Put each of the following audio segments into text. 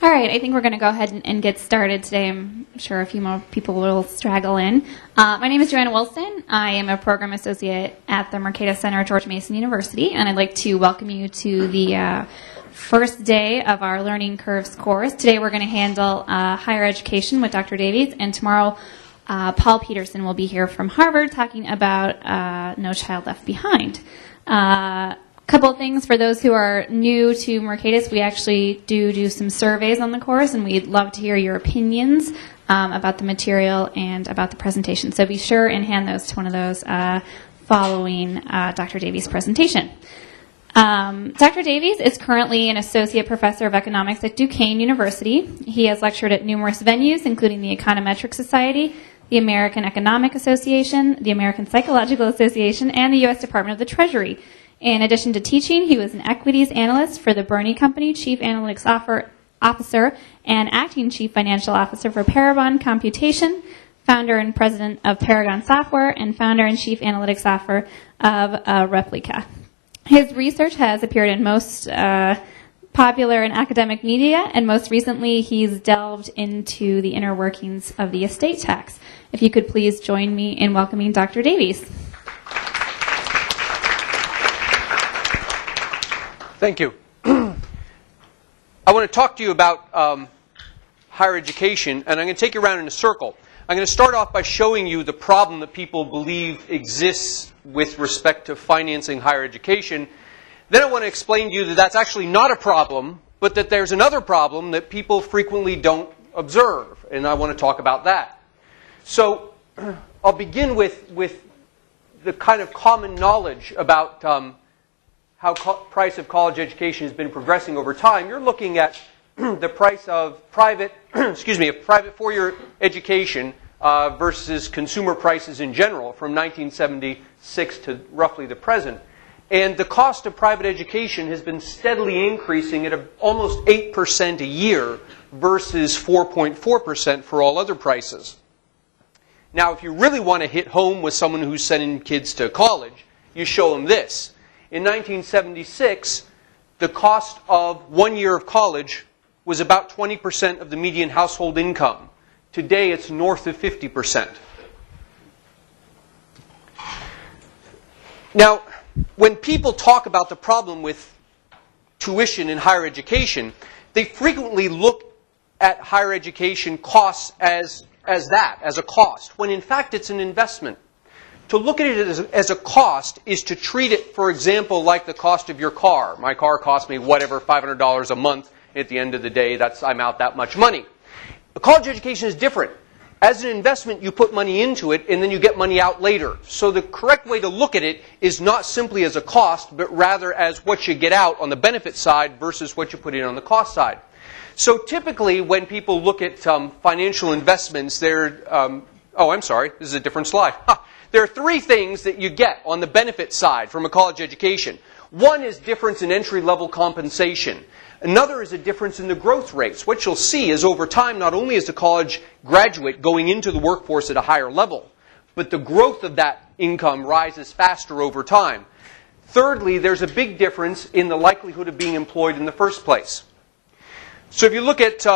All right, I think we're going to go ahead and get started today. I'm sure a few more people will straggle in. My name is Joanna Wilson. I am a program associate at the Mercatus Center at George Mason University, and I'd like to welcome you to the first day of our Learning Curves course. Today we're going to handle higher education with Dr. Davies, and tomorrow Paul Peterson will be here from Harvard talking about No Child Left Behind. Couple of things for those who are new to Mercatus. We actually do some surveys on the course, and we'd love to hear your opinions about the material and about the presentation. So be sure and hand those to one of those following Dr. Davies' presentation. Dr. Davies is currently an associate professor of economics at Duquesne University. He has lectured at numerous venues, including the Econometric Society, the American Economic Association, the American Psychological Association, and the U.S. Department of the Treasury. In addition to teaching, he was an equities analyst for the Bernie Company, chief analytics officer, and acting chief financial officer for Paragon Computation, founder and president of Paragon Software, and founder and chief analytics officer of Replica. His research has appeared in most popular and academic media, and most recently he's delved into the inner workings of the estate tax. If you could please join me in welcoming Dr. Davies. Thank you. I want to talk to you about higher education, and I'm going to take you around in a circle. I'm going to start off by showing you the problem that people believe exists with respect to financing higher education. Then I want to explain to you that that's actually not a problem, but that there's another problem that people frequently don't observe, and I want to talk about that. So I'll begin with the kind of common knowledge about how price of college education has been progressing over time. You're looking at the price of private, private four-year education versus consumer prices in general from 1976 to roughly the present. And the cost of private education has been steadily increasing at almost 8% a year versus 4.4% for all other prices. Now, if you really want to hit home with someone who's sending kids to college, you show them this. In 1976, the cost of 1 year of college was about 20% of the median household income. Today, it's north of 50%. Now, when people talk about the problem with tuition in higher education, they frequently look at higher education costs as a cost, when in fact it's an investment. To look at it as a cost is to treat it, for example, like the cost of your car. My car cost me whatever, $500 a month. At the end of the day, I'm out that much money. A college education is different. As an investment, you put money into it, and then you get money out later. So the correct way to look at it is not simply as a cost, but rather as what you get out on the benefit side versus what you put in on the cost side. So typically, when people look at financial investments, they're oh, I'm sorry, this is a different slide. There are three things that you get on the benefit side from a college education. One is difference in entry-level compensation. Another is a difference in the growth rates. What you'll see is over time, not only is the college graduate going into the workforce at a higher level, but the growth of that income rises faster over time. Thirdly, there's a big difference in the likelihood of being employed in the first place. So if you look at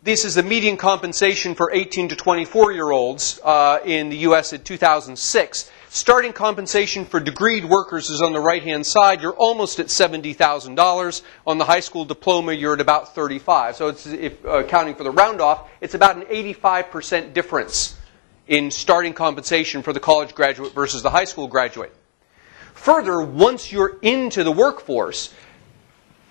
this is the median compensation for 18 to 24-year-olds in the U.S. in 2006. Starting compensation for degreed workers is on the right-hand side. You're almost at $70,000. On the high school diploma, you're at about $35,000. So it's, accounting for the round-off, it's about an 85% difference in starting compensation for the college graduate versus the high school graduate. Further, once you're into the workforce,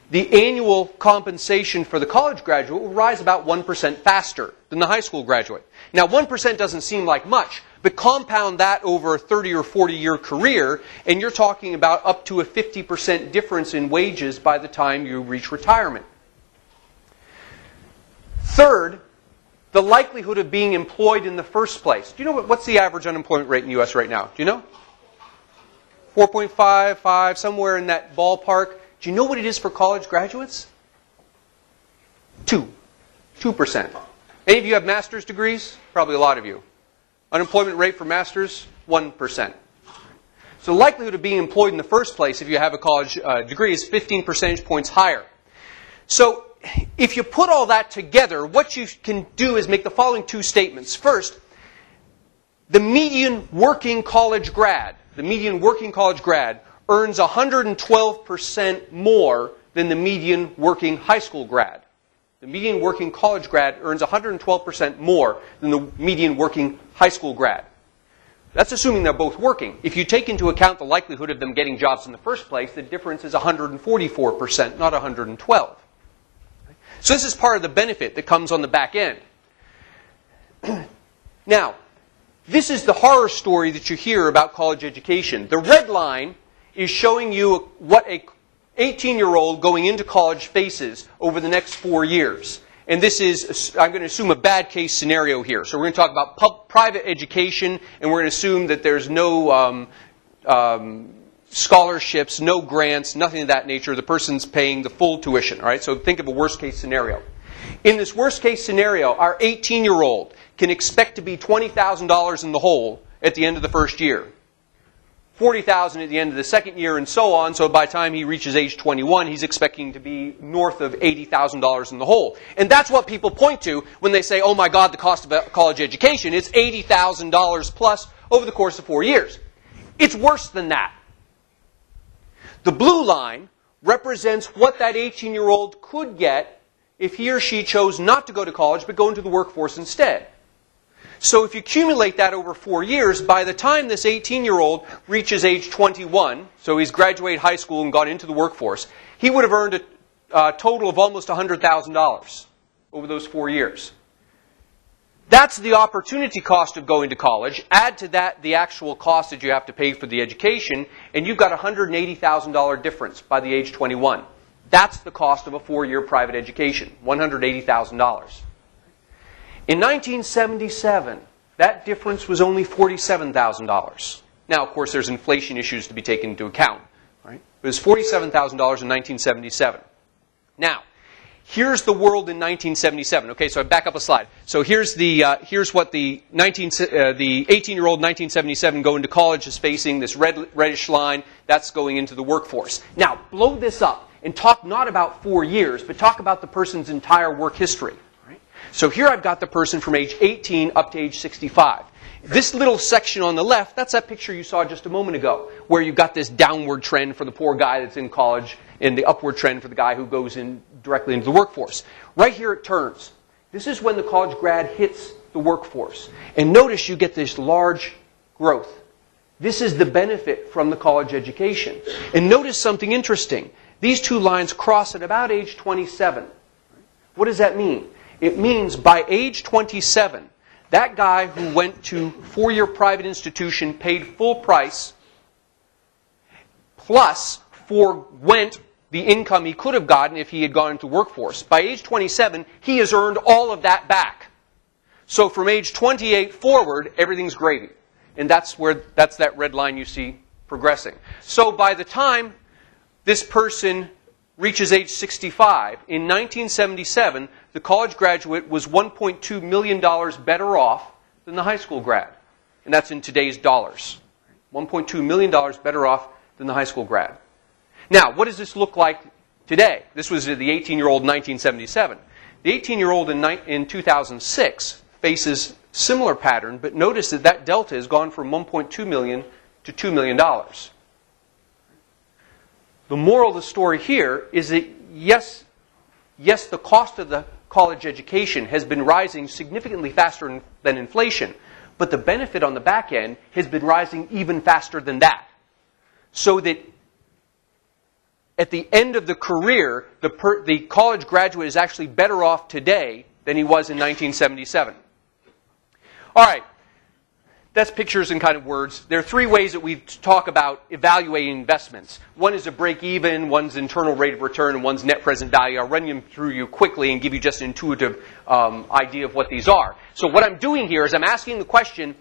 the annual compensation for the college graduate will rise about 1% faster than the high school graduate. Now, 1% doesn't seem like much, but compound that over a 30 or 40-year career, and you're talking about up to a 50% difference in wages by the time you reach retirement. Third, the likelihood of being employed in the first place. Do you know what's the average unemployment rate in the U.S. right now? Do you know? 4.55, somewhere in that ballpark. Do you know what it is for college graduates? 2%. Any of you have master's degrees? Probably a lot of you. Unemployment rate for masters, 1%. So the likelihood of being employed in the first place if you have a college degree is 15 percentage points higher. So if you put all that together, what you can do is make the following two statements. First, the median working college grad earns 112% more than the median working high school grad. The median working college grad earns 112% more than the median working high school grad. That's assuming they're both working. If you take into account the likelihood of them getting jobs in the first place, the difference is 144%, not 112. So this is part of the benefit that comes on the back end. Now, this is the horror story that you hear about college education. The red line is showing you what a 18-year-old going into college faces over the next 4 years. And this is, I'm going to assume, a bad case scenario here. So we're going to talk about private education, and we're going to assume that there's no scholarships, no grants, nothing of that nature. The person's paying the full tuition. All right? So think of a worst case scenario. In this worst case scenario, our 18-year-old can expect to be $20,000 in the hole at the end of the first year. $40,000 at the end of the second year, and so on. So by the time he reaches age 21, he's expecting to be north of $80,000 in the hole. And that's what people point to when they say, oh my God, the cost of college education is $80,000 plus over the course of 4 years. It's worse than that. The blue line represents what that 18-year-old could get if he or she chose not to go to college but go into the workforce instead. So if you accumulate that over 4 years, by the time this 18-year-old reaches age 21, so he's graduated high school and gone into the workforce, he would have earned a total of almost $100,000 over those 4 years. That's the opportunity cost of going to college. Add to that the actual cost that you have to pay for the education, and you've got a $180,000 difference by the age 21. That's the cost of a 4-year private education, $180,000. In 1977, that difference was only $47,000. Now, of course, there's inflation issues to be taken into account. Right? It was $47,000 in 1977. Now, here's the world in 1977. Okay, so I back up a slide. So here's what the 18-year-old 1977 going to college is facing. This reddish line, that's going into the workforce. Now, blow this up and talk not about 4 years, but talk about the person's entire work history. So here I've got the person from age 18 up to age 65. This little section on the left, that's that picture you saw just a moment ago, where you've got this downward trend for the poor guy that's in college and the upward trend for the guy who goes in directly into the workforce. Right here it turns. This is when the college grad hits the workforce. And notice you get this large growth. This is the benefit from the college education. And notice something interesting. These two lines cross at about age 27. What does that mean? It means by age 27, that guy who went to 4-year private institution, paid full price, plus forwent the income he could have gotten if he had gone into the workforce. By age 27, he has earned all of that back. So from age 28 forward, everything's gravy. And that's that red line you see progressing. So by the time this person reaches age 65, in 1977, the college graduate was $1.2 million better off than the high school grad. And that's in today's dollars. $1.2 million better off than the high school grad. Now, what does this look like today? This was the 18-year-old in 1977. The 18-year-old in 2006 faces similar pattern, but notice that that delta has gone from $1.2 million to $2 million. The moral of the story here is that, yes, the cost of the college education has been rising significantly faster than inflation, but the benefit on the back end has been rising even faster than that. So that at the end of the career, the college graduate is actually better off today than he was in 1977. All right. That's pictures and kind of words. There are 3 ways that we talk about evaluating investments. One is a break-even, one's internal rate of return, and one's net present value. I'll run them through you quickly and give you just an intuitive idea of what these are. So what I'm doing here is I'm asking the question,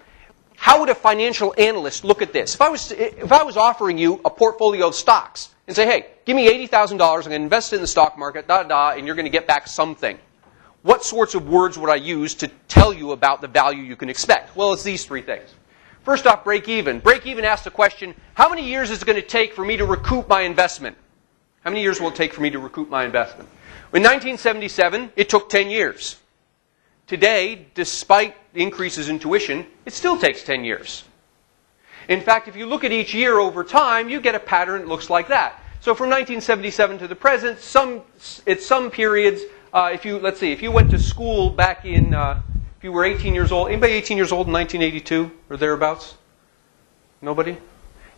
how would a financial analyst look at this? If I was offering you a portfolio of stocks and say, hey, give me $80,000, I'm going to invest it in the stock market, and you're going to get back something. What sorts of words would I use to tell you about the value you can expect? Well, it's these 3 things. First off, break-even. Break-even asks the question, how many years is it going to take for me to recoup my investment? How many years will it take for me to recoup my investment? In 1977, it took 10 years. Today, despite increases in tuition, it still takes 10 years. In fact, if you look at each year over time, you get a pattern that looks like that. So from 1977 to the present, at some periods, let's see, if you went to school back in, if you were 18 years old, anybody 18 years old in 1982 or thereabouts? Nobody?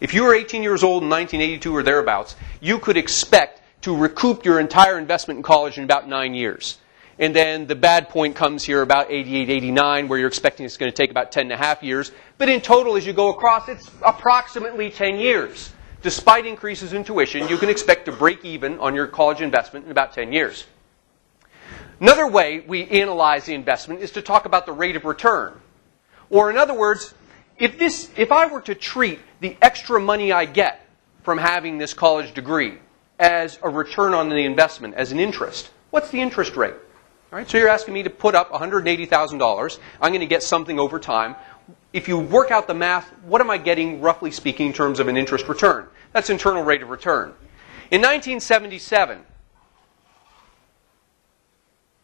If you were 18 years old in 1982 or thereabouts, you could expect to recoup your entire investment in college in about 9 years. And then the bad point comes here about 88, 89, where you're expecting it's going to take about 10 and a half years. But in total, as you go across, it's approximately 10 years. Despite increases in tuition, you can expect to break even on your college investment in about 10 years. Another way we analyze the investment is to talk about the rate of return. Or in other words, if I were to treat the extra money I get from having this college degree as a return on the investment, as an interest, what's the interest rate? All right, so you're asking me to put up $180,000. I'm going to get something over time. If you work out the math, what am I getting, roughly speaking, in terms of an interest return? That's internal rate of return. In 1977,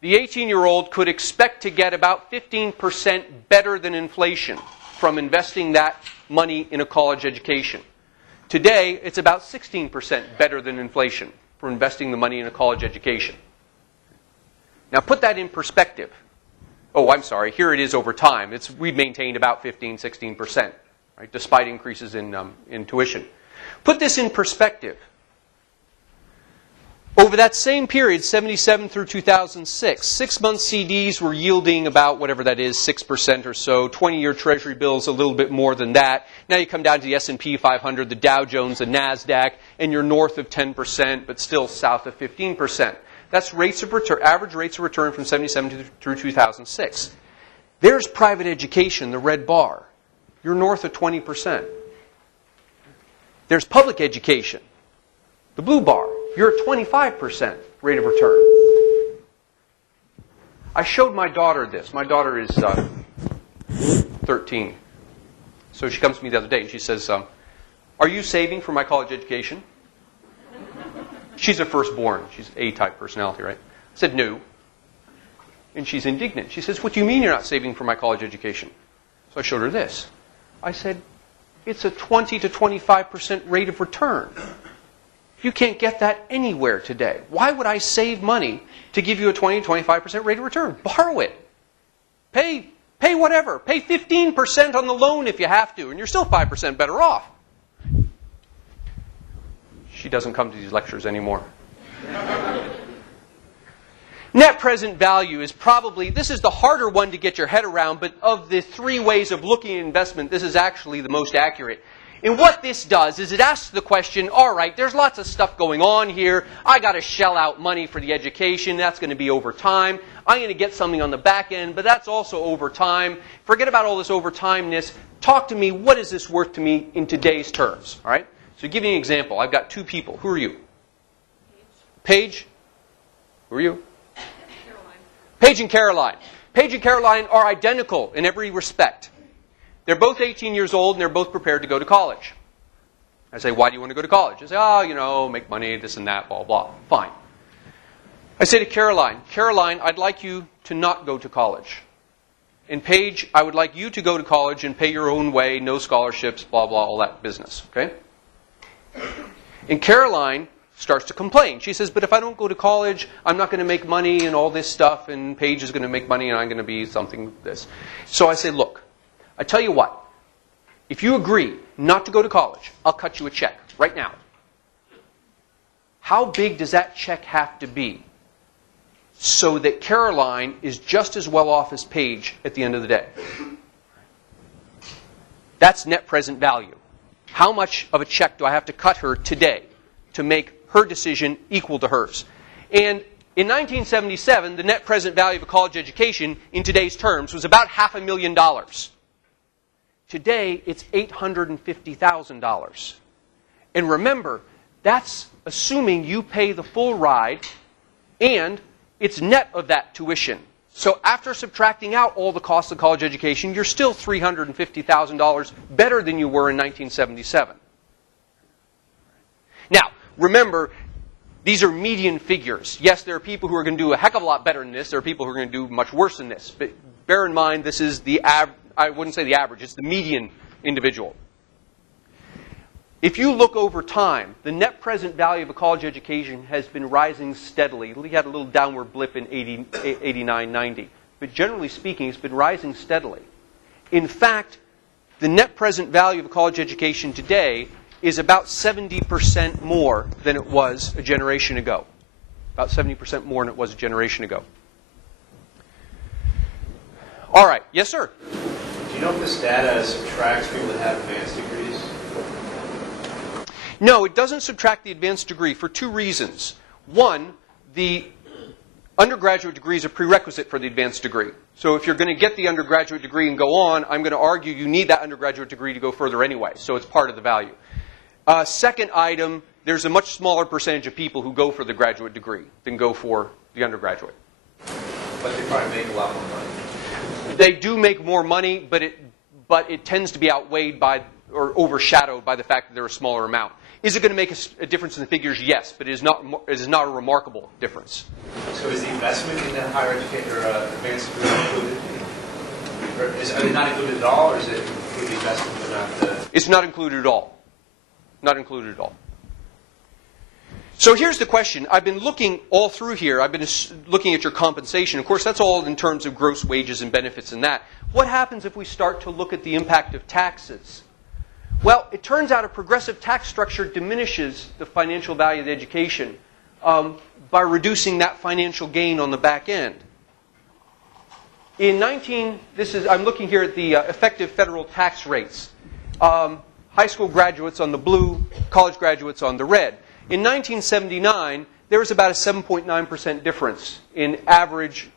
the 18-year-old could expect to get about 15% better than inflation from investing that money in a college education. Today, it's about 16% better than inflation for investing the money in a college education. Now put that in perspective. Oh, I'm sorry, here it is over time. We've maintained about 15, 16%, right, despite increases in tuition. Put this in perspective. Over that same period, 77 through 2006, 6-month CDs were yielding about whatever that is, 6% or so. 20-year Treasury bills a little bit more than that. Now you come down to the S&P 500, the Dow Jones, the NASDAQ, and you're north of 10%, but still south of 15%. That's rates of return, average rates of return from 77 through 2006. There's private education, the red bar. You're north of 20%. There's public education, the blue bar. You're at 25% rate of return. I showed my daughter this. My daughter is 13. So she comes to me the other day and she says, are you saving for my college education? She's a firstborn. She's an A-type personality, right? I said, no. And she's indignant. She says, what do you mean you're not saving for my college education? So I showed her this. I said, it's a 20 to 25% rate of return. You can't get that anywhere today. Why would I save money to give you a 20 to 25% rate of return? Borrow it. Pay whatever. Pay 15% on the loan if you have to, and you're still 5% better off. She doesn't come to these lectures anymore. Net present value is probably, this is the harder one to get your head around, but of the 3 ways of looking at investment, this is actually the most accurate. And what this does is it asks the question, all right, there's lots of stuff going on here. I got to shell out money for the education. That's going to be over time. I'm going to get something on the back end, but that's also over time. Forget about all this over timeness. Talk to me, what is this worth to me in today's terms? All right? So to give you an example, I've got 2 people. Who are you? Paige. Who are you? Caroline. Paige and Caroline. Paige and Caroline are identical in every respect. They're both 18 years old and they're both prepared to go to college. I say, why do you want to go to college? They say, oh, you know, make money, this and that, blah, blah. Fine. I say to Caroline, Caroline, I'd like you to not go to college. And Paige, I would like you to go to college and pay your own way, no scholarships, blah, blah, all that business. Okay? And Caroline starts to complain. She says, but if I don't go to college, I'm not going to make money and all this stuff, and Paige is going to make money and I'm going to be something this. So I say, look, I tell you what, if you agree not to go to college, I'll cut you a check right now. How big does that check have to be so that Caroline is just as well off as Paige at the end of the day? That's net present value. How much of a check do I have to cut her today to make her decision equal to hers? And in 1977, the net present value of a college education in today's terms was about $500,000. Today, it's $850,000. And remember, that's assuming you pay the full ride and it's net of that tuition. So after subtracting out all the costs of college education, you're still $350,000 better than you were in 1977. Now, remember, These are median figures. Yes, there are people who are going to do a heck of a lot better than this. There are people who are going to do much worse than this. But bear in mind, this is the I wouldn't say the average. It's the median individual. If you look over time, the net present value of a college education has been rising steadily. We had a little downward blip in 89, 90. But generally speaking, it's been rising steadily. In fact, the net present value of a college education today is about 70% more than it was a generation ago. About 70% more than it was a generation ago. All right. Yes, sir? Do you know if this data subtracts people that have advanced degrees? No, it doesn't subtract the advanced degree for two reasons. One, the undergraduate degree is a prerequisite for the advanced degree. So if you're going to get the undergraduate degree and go on, I'm going to argue you need that undergraduate degree to go further anyway. So it's part of the value. Second item, there's a much smaller percentage of people who go for the graduate degree than go for the undergraduate. But they probably make a lot more money. They do make more money, but it tends to be outweighed by or overshadowed by the fact that they're a smaller amount. Is it going to make a difference in the figures? Yes, but it is not a remarkable difference. So is the investment in that higher education or advanced degree included? Are they not included at all, or is it included the investment but not the... It's not included at all. Not included at all. So here's the question. I've been looking all through here. I've been looking at your compensation. Of course, that's all in terms of gross wages and benefits and that. What happens if we start to look at the impact of taxes? Well, it turns out a progressive tax structure diminishes the financial value of the education by reducing that financial gain on the back end. I'm looking here at the effective federal tax rates. High school graduates on the blue, college graduates on the red. In 1979, there was about a 7.9% difference in average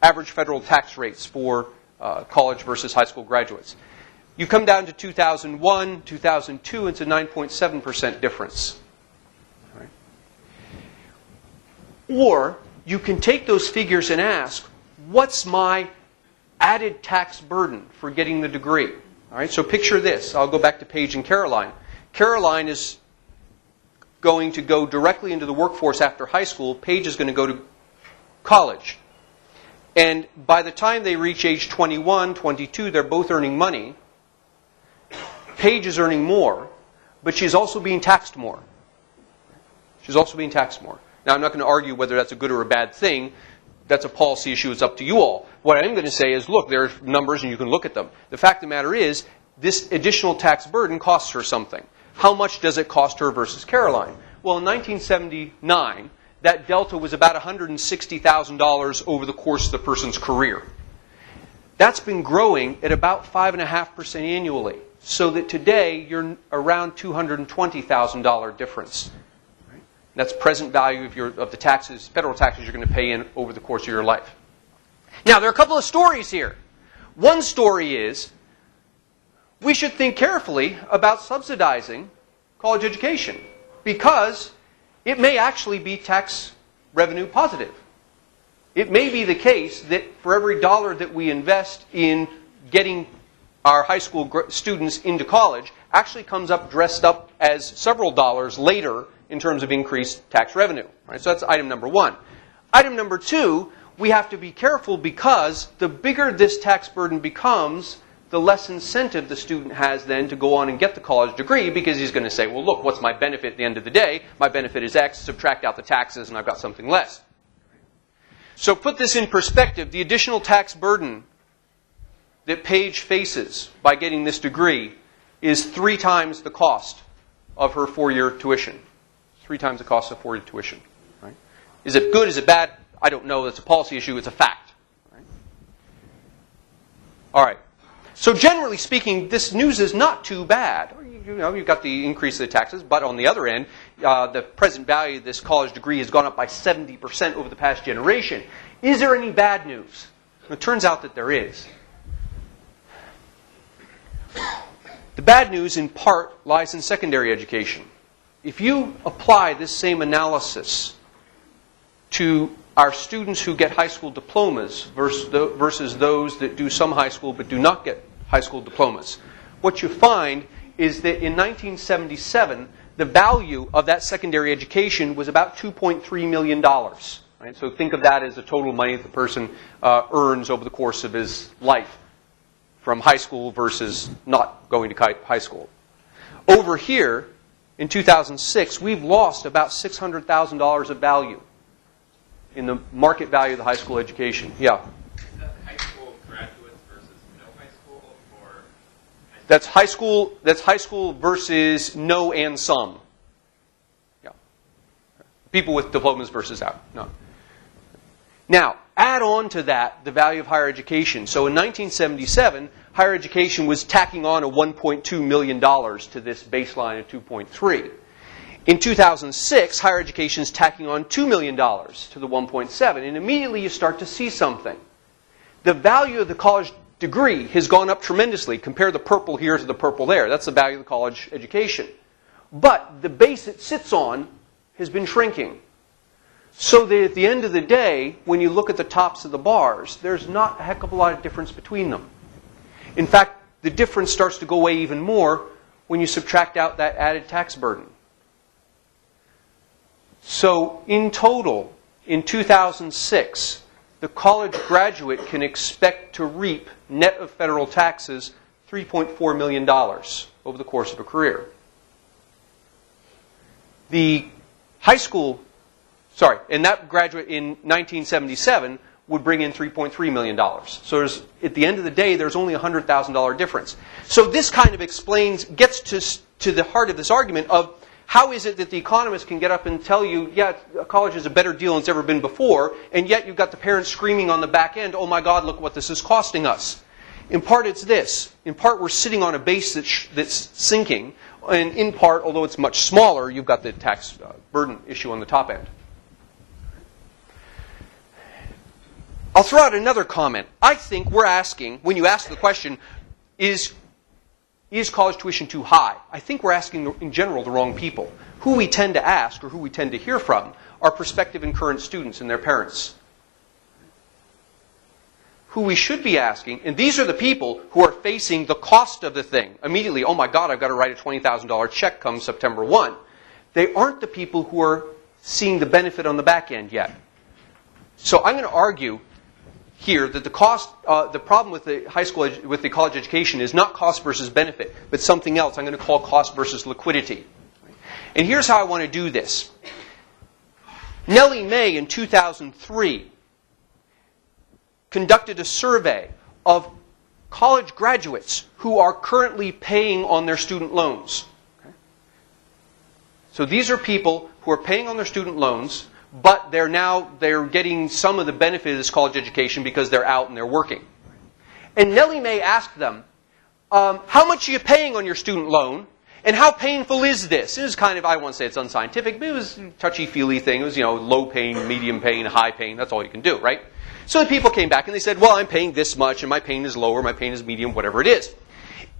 federal tax rates for college versus high school graduates. You come down to 2001, 2002, it's a 9.7% difference. Right. Or you can take those figures and ask, what's my added tax burden for getting the degree? All right, so picture this. I'll go back to Paige and Caroline. Caroline is going to go directly into the workforce after high school. Paige is going to go to college. And by the time they reach age 21, 22, they're both earning money. Paige is earning more, but she's also being taxed more. She's also being taxed more. Now, I'm not going to argue whether that's a good or a bad thing. That's a policy issue. It's up to you all. What I'm going to say is, look, there are numbers and you can look at them. The fact of the matter is, this additional tax burden costs her something. How much does it cost her versus Caroline? Well, in 1979, that delta was about $160,000 over the course of the person's career. That's been growing at about 5.5% annually, so that today you're around $220,000 difference. Right? That's present value of the taxes, federal taxes you're going to pay in over the course of your life. Now, there are a couple of stories here. One story is we should think carefully about subsidizing college education because it may actually be tax revenue positive. It may be the case that for every dollar that we invest in getting our high school students into college actually comes up dressed up as several dollars later in terms of increased tax revenue. Right? So that's item number one. Item number two, we have to be careful because the bigger this tax burden becomes, the less incentive the student has then to go on and get the college degree because he's going to say, well, look, what's my benefit at the end of the day? My benefit is X, subtract out the taxes, and I've got something less. So put this in perspective. The additional tax burden that Paige faces by getting this degree is 3 times the cost of her 4-year tuition. 3 times the cost of 4-year tuition. Right? Is it good? Is it bad? I don't know. It's a policy issue. It's a fact. Right? All right. So generally speaking, this news is not too bad. You know, you've got the increase of the taxes, but on the other end, the present value of this college degree has gone up by 70% over the past generation. Is there any bad news? It turns out that there is. The bad news, in part, lies in secondary education. If you apply this same analysis to our students who get high school diplomas versus those that do some high school but do not get high school diplomas, what you find is that in 1977, the value of that secondary education was about $2.3 million. Right? So think of that as the total money that the person earns over the course of his life from high school versus not going to high school. Over here, in 2006, we've lost about $600,000 of value in the market value of the high school education. Yeah? Is that high school graduates versus no high school, or That's high school versus no and some. Yeah. People with diplomas versus out. No. Now, add on to that the value of higher education. So in 1977, higher education was tacking on a $1.2 million to this baseline of 2.3. In 2006, higher education is tacking on $2 million to the 1.7. And immediately you start to see something. The value of the college degree has gone up tremendously. Compare the purple here to the purple there. That's the value of the college education. But the base it sits on has been shrinking. So that at the end of the day, when you look at the tops of the bars, there's not a heck of a lot of difference between them. In fact, the difference starts to go away even more when you subtract out that added tax burden. So in total, in 2006, the college graduate can expect to reap, net of federal taxes, $3.4 million over the course of a career. The high school, and that graduate in 1977 would bring in $3.3 million. So at the end of the day, there's only a $100,000 difference. So this kind of gets to the heart of this argument of how is it that the economists can get up and tell you, yeah, college is a better deal than it's ever been before, and yet you've got the parents screaming on the back end, oh my God, look what this is costing us. In part, it's this. In part, we're sitting on a base that's sinking, and in part, although it's much smaller, you've got the tax burden issue on the top end. I'll throw out another comment. I think we're asking, when you ask the question, is college tuition too high? I think we're asking, in general, the wrong people. Who we tend to ask, or who we tend to hear from, are prospective and current students and their parents. Who we should be asking, and these are the people who are facing the cost of the thing. Immediately, oh my God, I've got to write a $20,000 check come September 1. They aren't the people who are seeing the benefit on the back end yet. So I'm going to argue here that the problem with the high school, with the college education is not cost versus benefit, but something else I'm going to call cost versus liquidity. And here's how I want to do this. Nellie Mae in 2003 conducted a survey of college graduates who are currently paying on their student loans. So these are people who are paying on their student loans, but they're getting some of the benefit of this college education because they're out and they're working. And Nellie Mae asked them, how much are you paying on your student loan? And how painful is this? It was kind of, I won't say it's unscientific, but it was a touchy-feely thing. It was, low pain, medium pain, high pain. That's all you can do, right? So the people came back and they said, well, I'm paying this much, and my pain is lower, my pain is medium, whatever it is.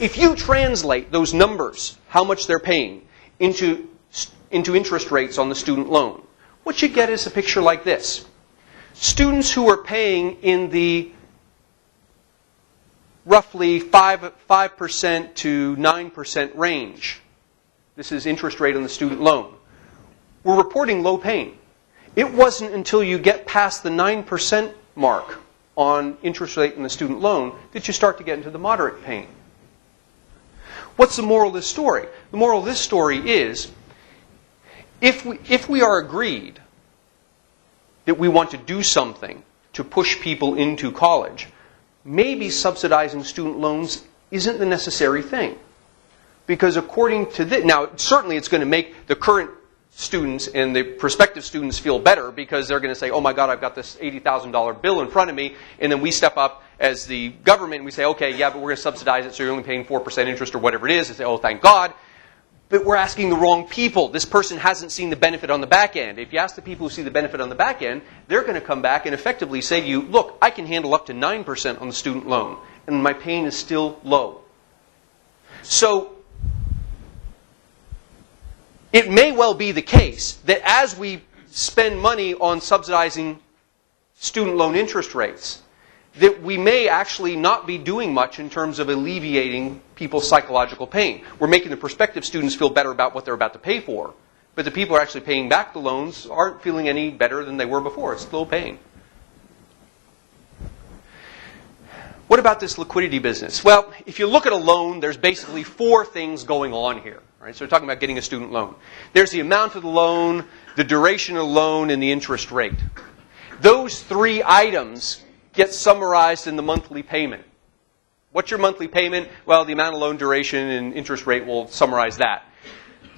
If you translate those numbers, how much they're paying, into interest rates on the student loan, what you get is a picture like this. Students who are paying in the roughly 5% to 9% range, this is interest rate on the student loan, we're reporting low pain. It wasn't until you get past the 9% mark on interest rate in the student loan that you start to get into the moderate pain. What's the moral of this story? The moral of this story is, if we are agreed that we want to do something to push people into college, maybe subsidizing student loans isn't the necessary thing. Because according to this, now certainly it's going to make the current students and the prospective students feel better because they're going to say, oh my God, I've got this $80,000 bill in front of me, and then we step up as the government and we say, okay, yeah, but we're going to subsidize it so you're only paying 4% interest or whatever it is, and say, oh, thank God. But we're asking the wrong people. This person hasn't seen the benefit on the back end. If you ask the people who see the benefit on the back end, they're going to come back and effectively say to you, look, I can handle up to 9% on the student loan, and my pain is still low. So it may well be the case that as we spend money on subsidizing student loan interest rates, that we may actually not be doing much in terms of alleviating people's psychological pain. We're making the prospective students feel better about what they're about to pay for, but the people who are actually paying back the loans aren't feeling any better than they were before. It's still pain. What about this liquidity business? Well, if you look at a loan, there's basically 4 things going on here. Right? So we're talking about getting a student loan. There's the amount of the loan, the duration of the loan, and the interest rate. Those 3 items get summarized in the monthly payment. What's your monthly payment? Well, the amount of loan duration and interest rate will summarize that.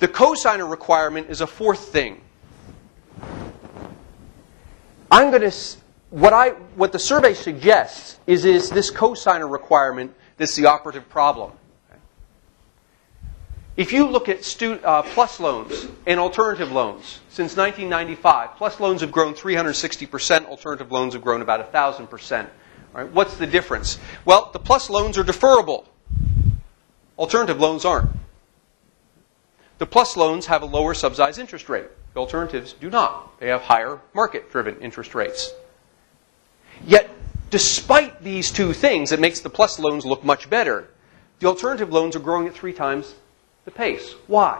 The cosigner requirement is a 4th thing. What the survey suggests is this cosigner requirement that's the operative problem. If you look at plus loans and alternative loans, since 1995, plus loans have grown 360%, alternative loans have grown about 1,000%. Right? What's the difference? Well, the plus loans are deferrable. Alternative loans aren't. The plus loans have a lower subsidized interest rate. The alternatives do not. They have higher market-driven interest rates. Yet, despite these 2 things, it makes the plus loans look much better. The alternative loans are growing at 3 times the pace. Why?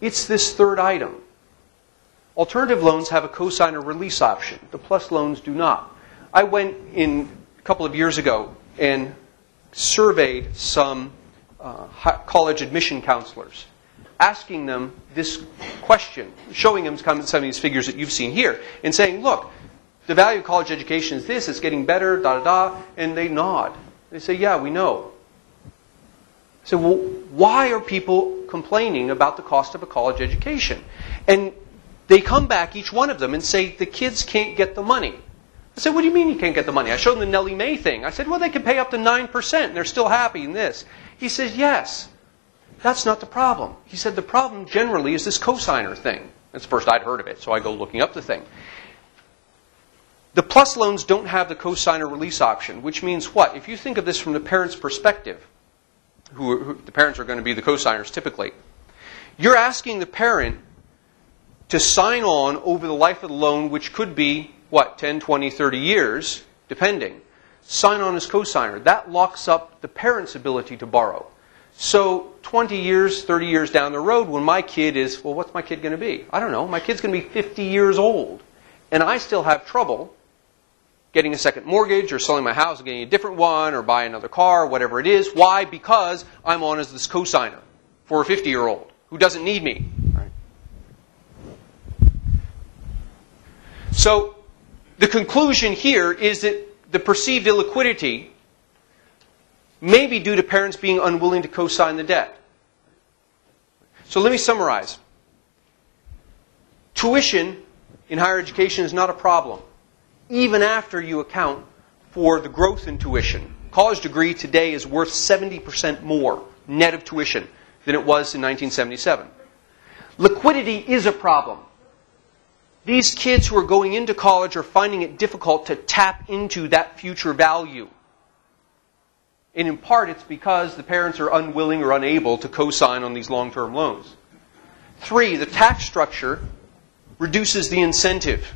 It's this 3rd item. Alternative loans have a cosigner release option. The plus loans do not. I went in a couple of years ago and surveyed some college admission counselors, asking them this question, showing them some of these figures that you've seen here, and saying, look, the value of college education is this, it's getting better, da-da-da, and they nod. They say, yeah, we know. So, well, why are people complaining about the cost of a college education? And they come back, each one of them, and say, the kids can't get the money. I said, what do you mean you can't get the money? I showed them the Nellie Mae thing. I said, well, they can pay up to 9%, and they're still happy in this. He says, yes. That's not the problem. He said, the problem generally is this cosigner thing. That's the first I'd heard of it, so I go looking up the thing. The plus loans don't have the cosigner release option, which means what? If you think of this from the parent's perspective, who the parents are going to be the cosigners typically, you're asking the parent to sign on over the life of the loan, which could be, 10, 20, 30 years, depending. Sign on as cosigner. That locks up the parent's ability to borrow. So 20 years, 30 years down the road, when my kid is, well, what's my kid going to be? I don't know. My kid's going to be 50 years old. And I still have trouble getting a second mortgage or selling my house and getting a different one or buying another car, whatever it is. Why? Because I'm on as this cosigner for a 50-year-old who doesn't need me. Right? So the conclusion here is that the perceived illiquidity may be due to parents being unwilling to cosign the debt. So let me summarize. Tuition in higher education is not a problem, even after you account for the growth in tuition. A college degree today is worth 70% more net of tuition than it was in 1977. Liquidity is a problem. These kids who are going into college are finding it difficult to tap into that future value. And in part, it's because the parents are unwilling or unable to co-sign on these long-term loans. 3, the tax structure reduces the incentive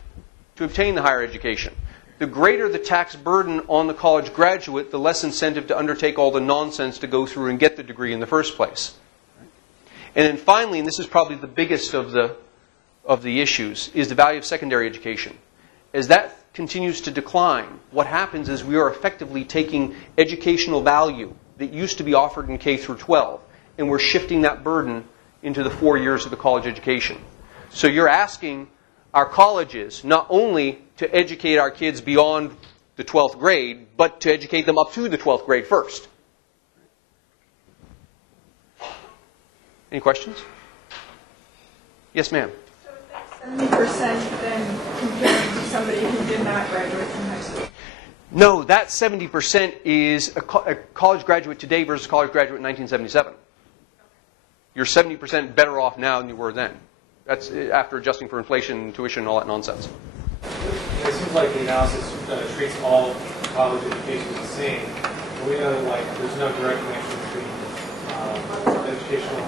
to obtain the higher education. The greater the tax burden on the college graduate, the less incentive to undertake all the nonsense to go through and get the degree in the first place. And then finally, and this is probably the biggest of the issues, is the value of secondary education. As that continues to decline, what happens is we are effectively taking educational value that used to be offered in K through 12, and we're shifting that burden into the 4 years of the college education. So you're asking our colleges not only to educate our kids beyond the 12th grade, but to educate them up to the 12th grade first. Any questions? Yes, ma'am. 70% then compared to somebody who did not graduate from high school? No, that 70% is a college graduate today versus a college graduate in 1977. You're 70% better off now than you were then. That's after adjusting for inflation, tuition, and all that nonsense. It seems like the analysis treats all college education the same. But we know that there's no direct connection between educational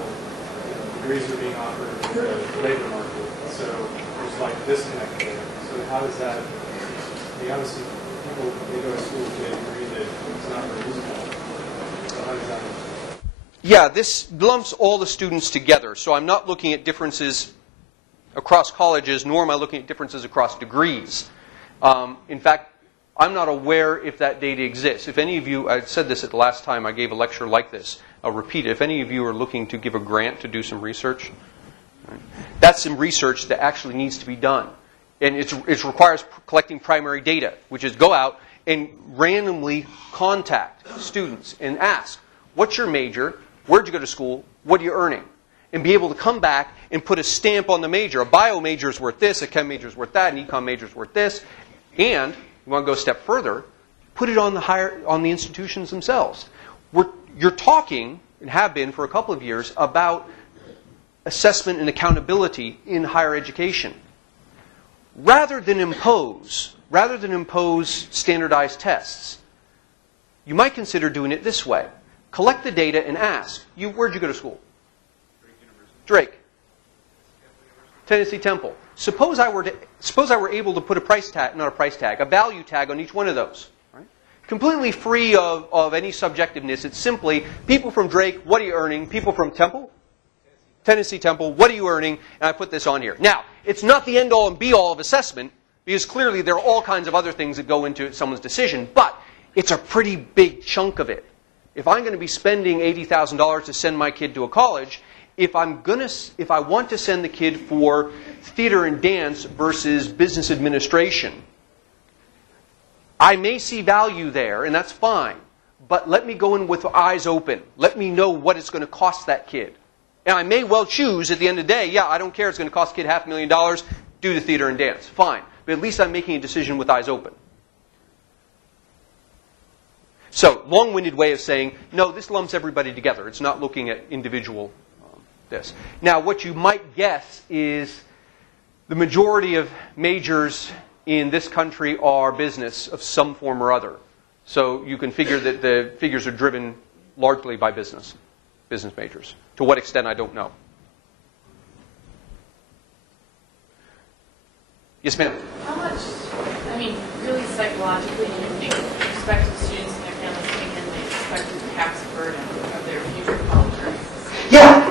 degrees that are being offered in the labor market. So there's a disconnect there. So how does that, obviously, people, they go to school to agree that it's not reusable. So how does that work? Yeah, this lumps all the students together. So I'm not looking at differences across colleges, nor am I looking at differences across degrees. In fact, I'm not aware if that data exists. If any of you, I said this at the last time I gave a lecture like this, I'll repeat it. If any of you are looking to give a grant to do some research, that's some research that actually needs to be done. And it requires collecting primary data, which is go out and randomly contact students and ask, what's your major? Where'd you go to school? What are you earning? And be able to come back and put a stamp on the major. A bio major is worth this, a chem major is worth that, an econ major is worth this. And, you want to go a step further, put it on the institutions themselves. You're talking, and have been for a couple of years, about assessment and accountability in higher education. Rather than impose standardized tests, you might consider doing it this way. Collect the data and ask, where'd you go to school? Drake. Tennessee Temple. Suppose I were able to put a value tag on each one of those. Right? Completely free of any subjectiveness. It's simply, people from Drake, what are you earning? People from Temple? Tennessee Temple, what are you earning? And I put this on here. Now, it's not the end-all and be-all of assessment, because clearly there are all kinds of other things that go into someone's decision, but it's a pretty big chunk of it. If I'm going to be spending $80,000 to send my kid to a college, if I want to send the kid for theater and dance versus business administration, I may see value there, and that's fine. But let me go in with eyes open. Let me know what it's going to cost that kid. And I may well choose at the end of the day, yeah, I don't care, it's going to cost a kid $500,000, do the theater and dance. Fine. But at least I'm making a decision with eyes open. So, long-winded way of saying, no, this lumps everybody together. It's not looking at individual this. Now, what you might guess is the majority of majors in this country are business of some form or other. So you can figure that the figures are driven largely by business majors. To what extent, I don't know. Yes, ma'am? How much, really psychologically, do you think prospective students and their families take in the expected tax burden of their future college earnings? Yeah!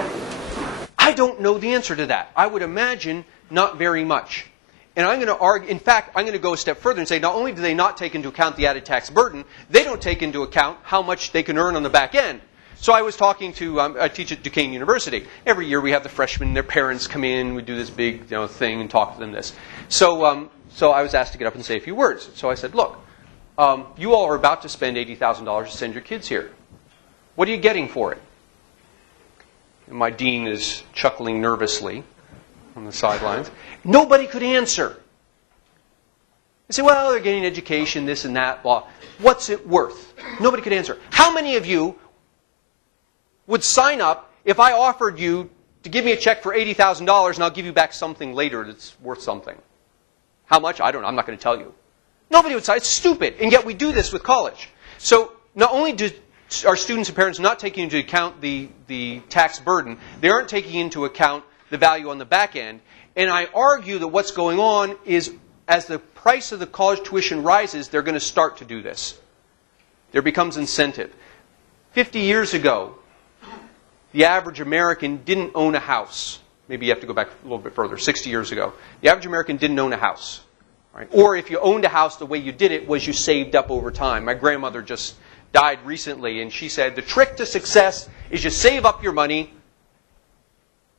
I don't know the answer to that. I would imagine not very much. And I'm going to argue, in fact, I'm going to go a step further and say not only do they not take into account the added tax burden, they don't take into account how much they can earn on the back end. So I was talking to, I teach at Duquesne University. Every year we have the freshmen and their parents come in, we do this big thing and talk to them this. So I was asked to get up and say a few words. So I said, look, you all are about to spend $80,000 to send your kids here. What are you getting for it? And my dean is chuckling nervously on the sidelines. Nobody could answer. They say, well, they're getting education, this and that, blah. What's it worth? Nobody could answer. How many of you would sign up if I offered you to give me a check for $80,000 and I'll give you back something later that's worth something? How much? I don't know. I'm not going to tell you. Nobody would sign. It's stupid. And yet we do this with college. So not only do our students and parents not taking into account the tax burden, they aren't taking into account the value on the back end. And I argue that what's going on is as the price of the college tuition rises, they're going to start to do this. There becomes incentive. 50 years ago, the average American didn't own a house. Maybe you have to go back a little bit further, 60 years ago. The average American didn't own a house. Right? Or if you owned a house, the way you did it was you saved up over time. My grandmother just died recently, and she said, the trick to success is you save up your money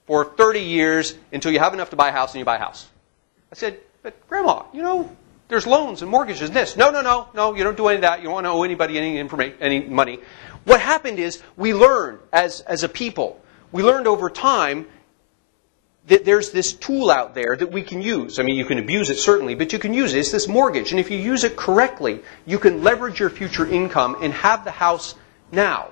for 30 years until you have enough to buy a house, and you buy a house. I said, but Grandma, there's loans and mortgages and this. No, you don't do any of that. You don't want to owe anybody any money. What happened is we learned as a people, we learned over time that there's this tool out there that we can use. I mean, you can abuse it certainly, but you can use it. It's this mortgage. And if you use it correctly, you can leverage your future income and have the house now.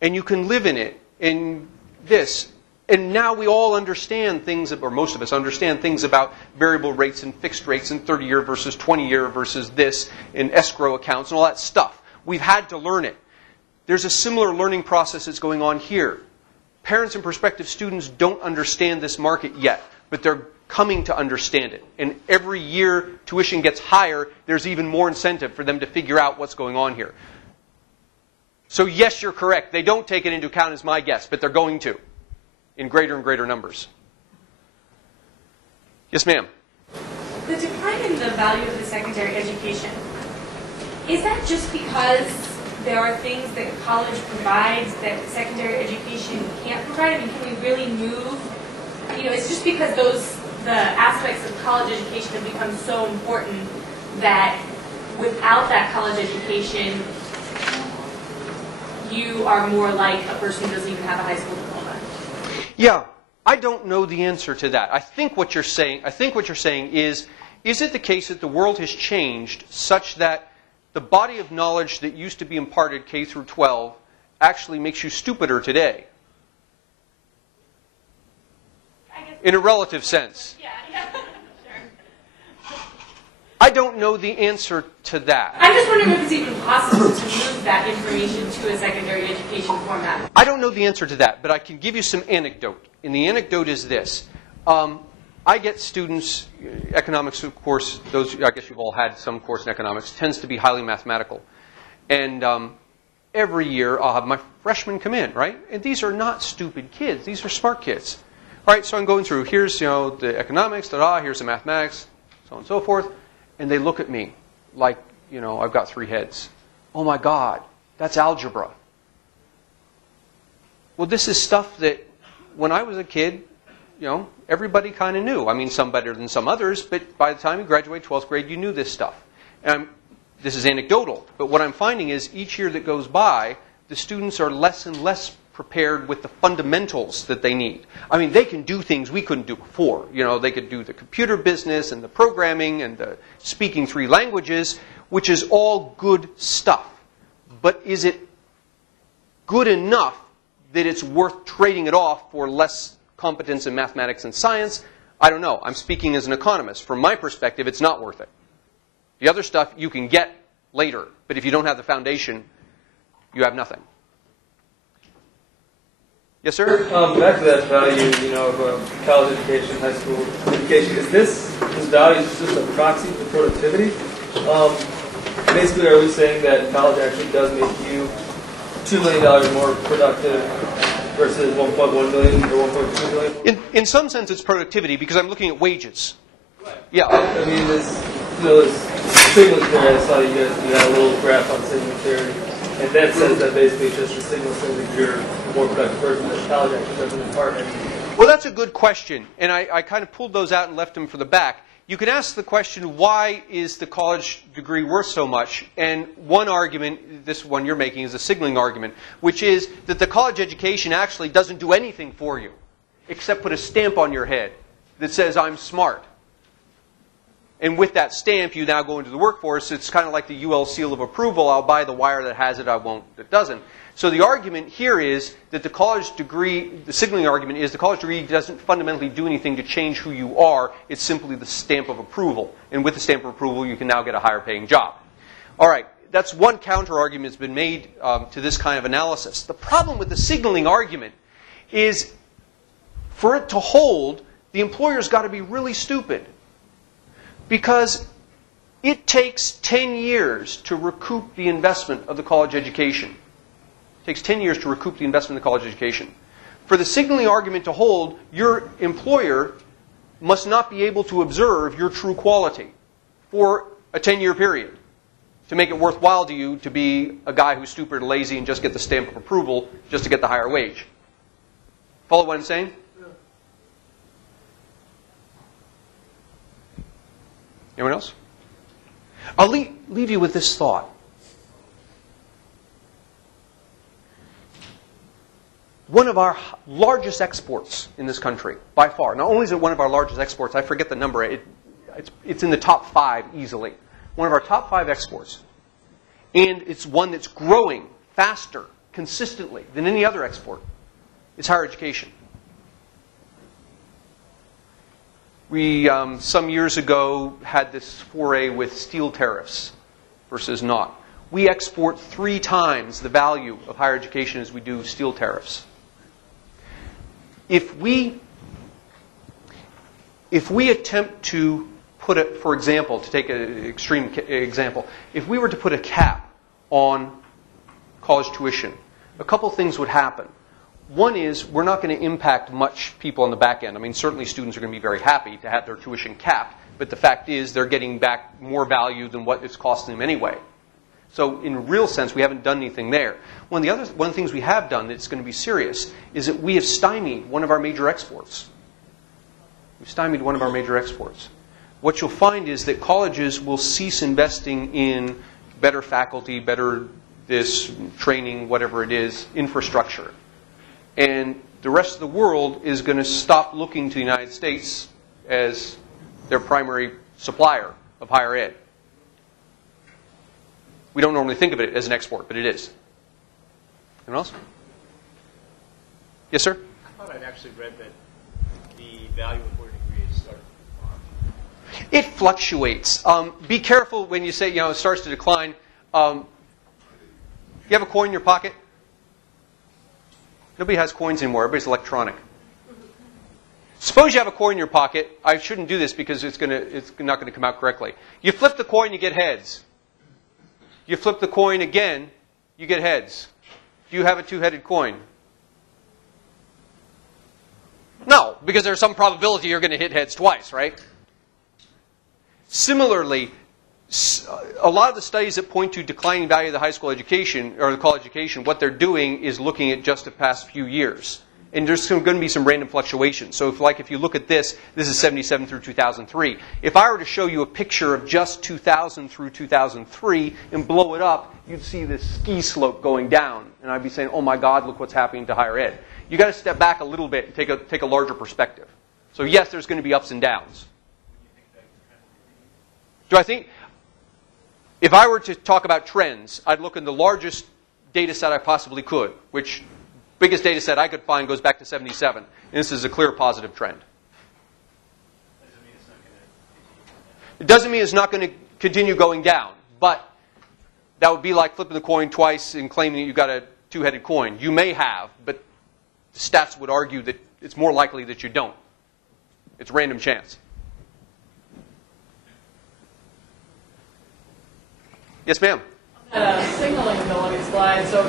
And you can live in it in this. And now we all understand things, or most of us understand things about variable rates and fixed rates and 30-year versus 20-year versus this and escrow accounts and all that stuff. We've had to learn it. There's a similar learning process that's going on here. Parents and prospective students don't understand this market yet, but they're coming to understand it. And every year tuition gets higher, there's even more incentive for them to figure out what's going on here. So yes, you're correct. They don't take it into account as my guess, but they're going to in greater and greater numbers. Yes, ma'am. The decline in the value of the secondary education, is that just because there are things that college provides that secondary education can't provide? I mean, can we really move? You know, it's just because the aspects of college education have become so important that without that college education, you are more like a person who doesn't even have a high school diploma. Yeah, I don't know the answer to that. I think what you're saying is it the case that the world has changed such that the body of knowledge that used to be imparted K through 12 actually makes you stupider today? In a relative sense. Yeah, sure. I don't know the answer to that. I'm just wondering if it's even possible to move that information to a secondary education format. I don't know the answer to that, but I can give you some anecdote. And the anecdote is this. I get students, economics, of course, those, I guess you've all had some course in economics, tends to be highly mathematical. And every year I'll have my freshmen come in, right? And these are not stupid kids. These are smart kids. All right, so I'm going through, here's, the economics, here's the mathematics, so on and so forth. And they look at me like, I've got 3 heads. Oh my God, that's algebra. Well, this is stuff that when I was a kid, everybody kind of knew. I mean, some better than some others, but by the time you graduate 12th grade, you knew this stuff. And this is anecdotal, but what I'm finding is each year that goes by, the students are less and less prepared with the fundamentals that they need. I mean, they can do things we couldn't do before. They could do the computer business and the programming and the speaking 3 languages, which is all good stuff. But is it good enough that it's worth trading it off for less competence in mathematics and science? I don't know. I'm speaking as an economist. From my perspective, it's not worth it. The other stuff you can get later, but if you don't have the foundation, you have nothing. Yes, sir? Back to that value, of college education, high school education. Is this value just a proxy for productivity? Basically, are we saying that college actually does make you $2 million more productive versus 1.1 million or 1.2 million? In some sense, it's productivity because I'm looking at wages. Right. Yeah. I mean, there's signal theory. I saw you had a little graph on signal theory, and that says that basically it's just a signal saying that you're a more productive person that college actually doesn't impart anything. Well, that's a good question, and I kind of pulled those out and left them for the back. You can ask the question, why is the college degree worth so much? And one argument, this one you're making, is a signaling argument, which is that the college education actually doesn't do anything for you except put a stamp on your head that says, I'm smart. And with that stamp, you now go into the workforce. It's kind of like the UL seal of approval. I'll buy the wire that has it, I won't that doesn't. So the argument here is that the college degree, the signaling argument is the college degree doesn't fundamentally do anything to change who you are. It's simply the stamp of approval. And with the stamp of approval, you can now get a higher paying job. All right, that's one counter argument that's been made to this kind of analysis. The problem with the signaling argument is for it to hold, the employer's got to be really stupid. Because it takes 10 years to recoup the investment of the college education. It takes 10 years to recoup the investment in the college education. For the signaling argument to hold, your employer must not be able to observe your true quality for a 10-year period to make it worthwhile to you to be a guy who's stupid or lazy and just get the stamp of approval just to get the higher wage. Follow what I'm saying? Anyone else? I'll leave you with this thought. One of our largest exports in this country, by far. Not only is it one of our largest exports, I forget the number. It's in the top 5 easily. One of our top 5 exports. And it's one that's growing faster, consistently, than any other export. It's higher education. We, some years ago, had this foray with steel tariffs versus not. We export 3 times the value of higher education as we do steel tariffs. If if we attempt to put it, for example, to take an extreme example, if we were to put a cap on college tuition, a couple things would happen. One is we're not going to impact much people on the back end. I mean, certainly students are going to be very happy to have their tuition capped, but the fact is they're getting back more value than what it's costing them anyway. So in a real sense, we haven't done anything there. One of the things we have done that's going to be serious is that we have stymied one of our major exports. We've stymied one of our major exports. What you'll find is that colleges will cease investing in better faculty, better this, training, whatever it is, infrastructure. And the rest of the world is going to stop looking to the United States as their primary supplier of higher ed. We don't normally think of it as an export, but it is. Anyone else? Yes, sir? I thought I'd actually read that the value of a degree is starting to decline. It fluctuates. Be careful when you say, it starts to decline. You have a coin in your pocket? Nobody has coins anymore. Everybody's electronic. Suppose you have a coin in your pocket. I shouldn't do this because it's not going to come out correctly. You flip the coin, you get heads. You flip the coin again, you get heads. Do you have a two-headed coin? No, because there's some probability you're going to hit heads twice, right? Similarly, a lot of the studies that point to declining value of the high school education or the college education, what they're doing is looking at just the past few years. And there's going to be some random fluctuations. So if you look at this is 77 through 2003. If I were to show you a picture of just 2000 through 2003 and blow it up, you'd see this ski slope going down. And I'd be saying, oh my God, look what's happening to higher ed. You've got to step back a little bit and take a larger perspective. So yes, there's going to be ups and downs. Do I think? If I were to talk about trends, I'd look in the largest data set I possibly could, which biggest data set I could find goes back to 77. And this is a clear positive trend. It doesn't mean it's not going to continue going down, but that would be like flipping the coin twice and claiming that you've got a two-headed coin. You may have, but the stats would argue that it's more likely that you don't. It's random chance. Yes, ma'am. Signaling ability slide. So,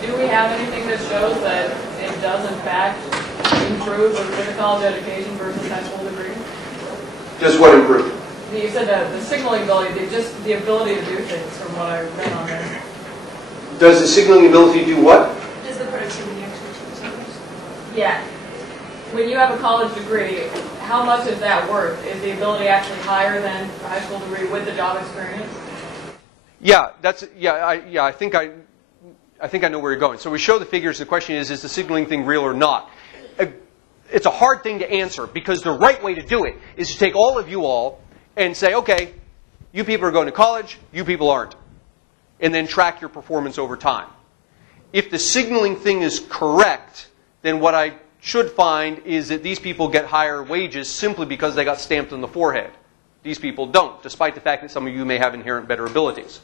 do we have anything that shows that it does in fact improve with a college education versus high school degree? Just what improve? You said that the signaling ability, just the ability to do things from what I read on there. Does the signaling ability do what? Does the productivity actually change? Yeah. When you have a college degree, how much is that worth? Is the ability actually higher than a high school degree with the job experience? Yeah, I think I know where you're going. So we show the figures. The question is the signaling thing real or not? It's a hard thing to answer because the right way to do it is to take all of you all and say, okay, you people are going to college, you people aren't. And then track your performance over time. If the signaling thing is correct, then what I should find is that these people get higher wages simply because they got stamped on the forehead. These people don't, despite the fact that some of you may have inherent better abilities.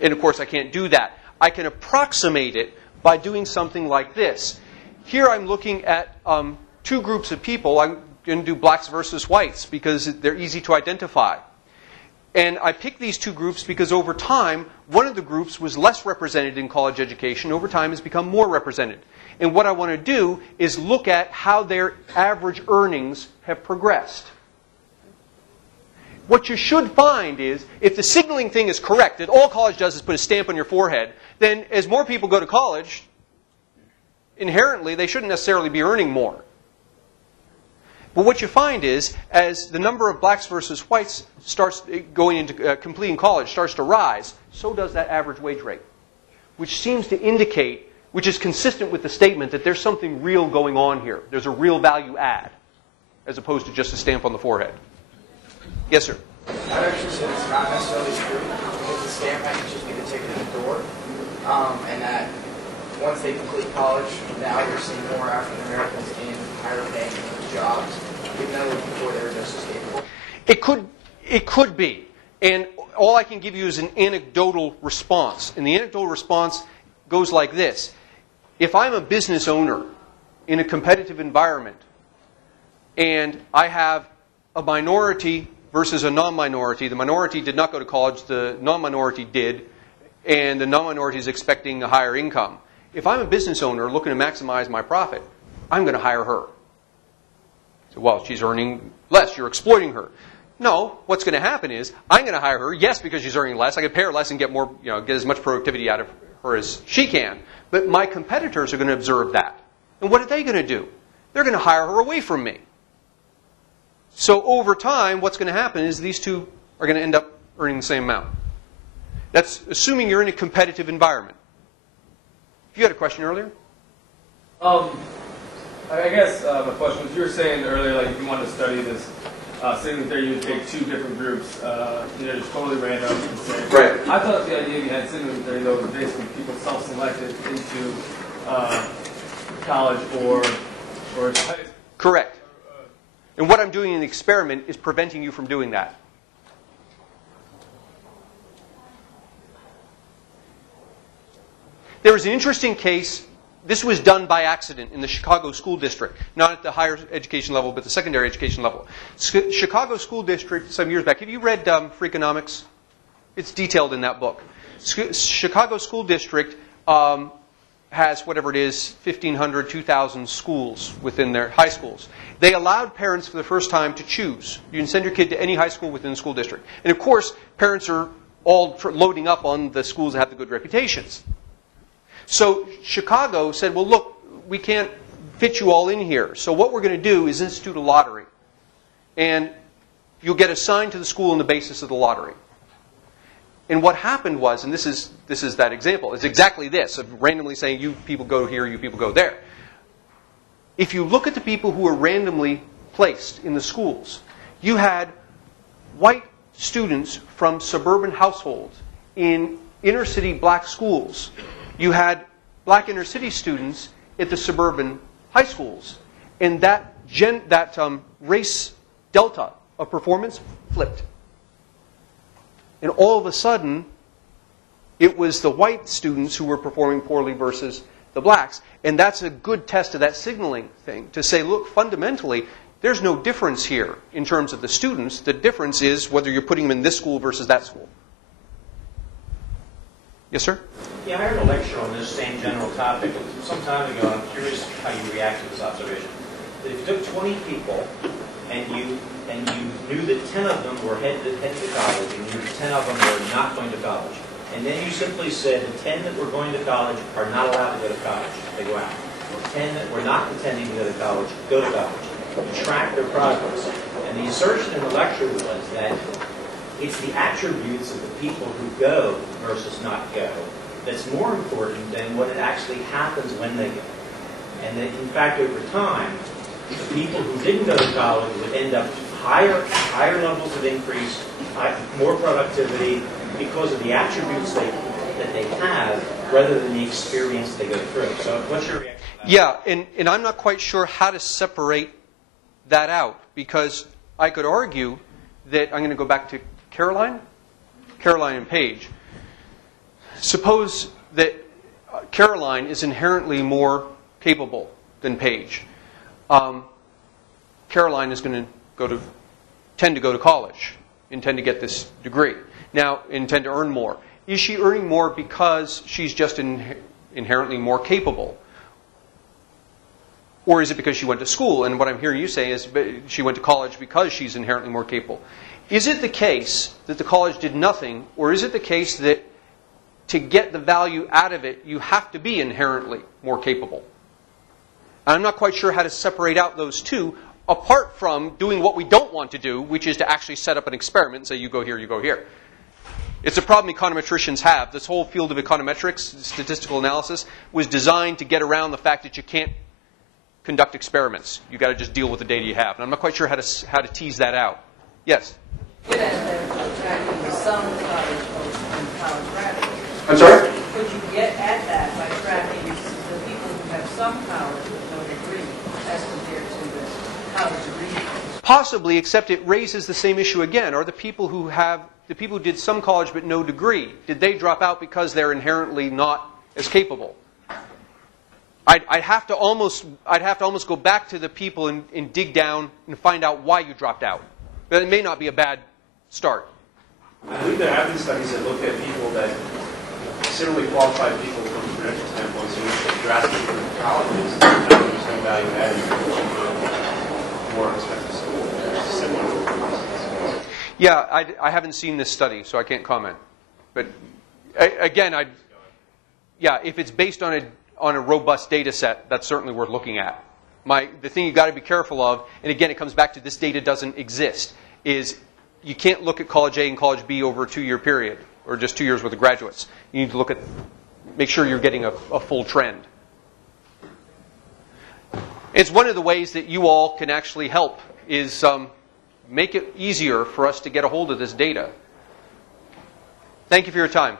And of course, I can't do that. I can approximate it by doing something like this. Here I'm looking at two groups of people. I'm going to do blacks versus whites because they're easy to identify. And I picked these two groups because over time, one of the groups was less represented in college education. Over time, has become more represented. And what I want to do is look at how their average earnings have progressed. What you should find is, if the signaling thing is correct, that all college does is put a stamp on your forehead, then as more people go to college, inherently they shouldn't necessarily be earning more. But what you find is, as the number of blacks versus whites starts going into completing college starts to rise, so does that average wage rate, which seems to indicate, which is consistent with the statement that there's something real going on here. There's a real value add, as opposed to just a stamp on the forehead. Yes, sir. I'd actually say it's not necessarily true. Because the stamp might just be the ticket in the door. And that once they complete college, now you're seeing more African Americans in higher paying jobs, even though before they were just as capable. It could be. And all I can give you is an anecdotal response. And the anecdotal response goes like this. If I'm a business owner in a competitive environment and I have a minority versus a non-minority. The minority did not go to college, the non-minority did, and the non-minority is expecting a higher income. If I'm a business owner looking to maximize my profit, I'm going to hire her. So, well, she's earning less. You're exploiting her. No, what's going to happen is I'm going to hire her, yes, because she's earning less. I can pay her less and get more, get as much productivity out of her as she can. But my competitors are going to observe that. And what are they going to do? They're going to hire her away from me. So over time, what's going to happen is these two are going to end up earning the same amount. That's assuming you're in a competitive environment. You had a question earlier? I guess my question was, you were saying earlier, like if you wanted to study this signaling theory, you would take two different groups, just totally random. And say, Right. I thought the idea behind signaling theory, though, was basically people self-selected into college or Correct. And what I'm doing in the experiment is preventing you from doing that. There was an interesting case. This was done by accident in the Chicago School District, not at the higher education level, but the secondary education level. Chicago School District, some years back, have you read Freakonomics? It's detailed in that book. Chicago School District has, whatever it is, 1,500, 2,000 schools within their high schools. They allowed parents for the first time to choose. You can send your kid to any high school within the school district. And of course, parents are all loading up on the schools that have the good reputations. So Chicago said, well, look, we can't fit you all in here. So what we're going to do is institute a lottery. And you'll get assigned to the school on the basis of the lottery. And what happened was, and this is that example, it's exactly this, of randomly saying, you people go here, you people go there. If you look at the people who were randomly placed in the schools, you had white students from suburban households in inner city black schools. You had black inner city students at the suburban high schools. And that race delta of performance flipped. And all of a sudden, it was the white students who were performing poorly versus the blacks. And that's a good test of that signaling thing, to say, look, fundamentally, there's no difference here in terms of the students. The difference is whether you're putting them in this school versus that school. Yes, sir? Yeah, I heard a lecture on this same general topic some time ago, and I'm curious how you react to this observation. That if you took 20 people and you knew that 10 of them were headed to college, and you knew that 10 of them were not going to college, and then you simply said the 10 that were going to college are not allowed to go to college, they go out. The 10 that were not intending to go to college, go to college. You track their progress. And the assertion in the lecture was that it's the attributes of the people who go versus not go that's more important than what actually happens when they go. And that, in fact, over time, the people who didn't go to college would end up higher levels of increase, more productivity, because of the attributes that they have, rather than the experience they go through. So what's your reaction to that? Yeah, and I'm not quite sure how to separate that out, because I could argue that, I'm going to go back to Caroline and Paige. Suppose that Caroline is inherently more capable than Paige. Caroline is going to tend to go to college, intend to get this degree. Now, intend to earn more. Is she earning more because she's just inherently more capable? Or is it because she went to school? And what I'm hearing you say is she went to college because she's inherently more capable. Is it the case that the college did nothing, or is it the case that to get the value out of it, you have to be inherently more capable? I'm not quite sure how to separate out those two, apart from doing what we don't want to do, which is to actually set up an experiment and say, you go here, you go here. It's a problem econometricians have. This whole field of econometrics, statistical analysis, was designed to get around the fact that you can't conduct experiments. You've got to just deal with the data you have. And I'm not quite sure how to tease that out. Yes? Get at that tracking some college folks and college graduates. I'm sorry? Could you get at that by tracking the people who have some college but no degree as compared to the college degree? Possibly, except it raises the same issue again. Are the people who did some college but no degree, did they drop out because they're inherently not as capable? I'd have to almost go back to the people and dig down and find out why you dropped out. But it may not be a bad start. I believe there have been studies that look at people that similarly qualified people from credential standpoints who are drastically different colleges, and there's no value added to more expensive school. Similar. Yeah, I haven't seen this study, so I can't comment. But again, if it's based on a robust data set, that's certainly worth looking at. The thing you've got to be careful of, and again, it comes back to this data doesn't exist, is you can't look at College A and College B over a 2-year period, or just 2 years worth of graduates. You need to make sure you're getting a full trend. It's one of the ways that you all can actually help is make it easier for us to get a hold of this data. Thank you for your time.